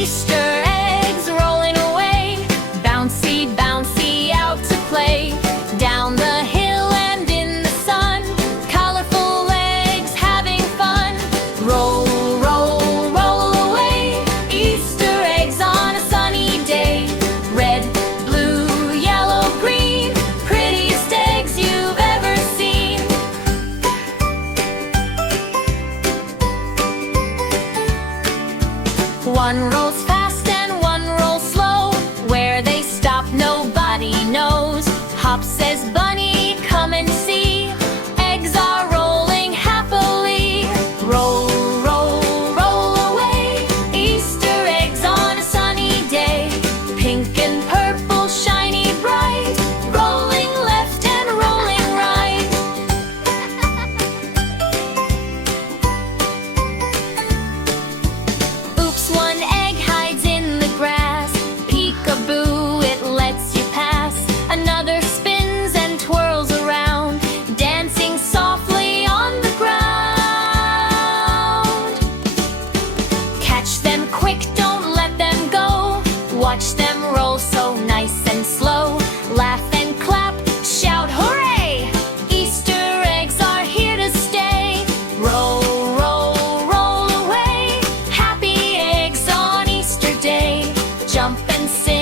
Easter eggs rolling away, bouncy, bouncy out to play. Down the hill and in the sun, colorful eggs having fun. Roll, roll, roll away, Easter eggs on a sunny day. Red, blue, yellow, green, prettiest eggs you've ever seen. One rolls fast and one rolls slow. Where they stop nobody knows. Hop says bunny, come and see. Eggs are rolling happily. Roll, roll, roll away, Easter eggs on a sunny day. Pink and purple, shiny bright, rolling left and rolling right. Oops, one egg hides in the grass. Peek-a-boo, it lets you pass. Another spins and twirls around, dancing softly on the ground. Catch them quick, don't let them go. Watch them roll so nice and slow. Laugh and clap, shout hooray! Easter eggs are here to stay. Roll, roll, roll away, happy eggs on Easter Day. Jump and sing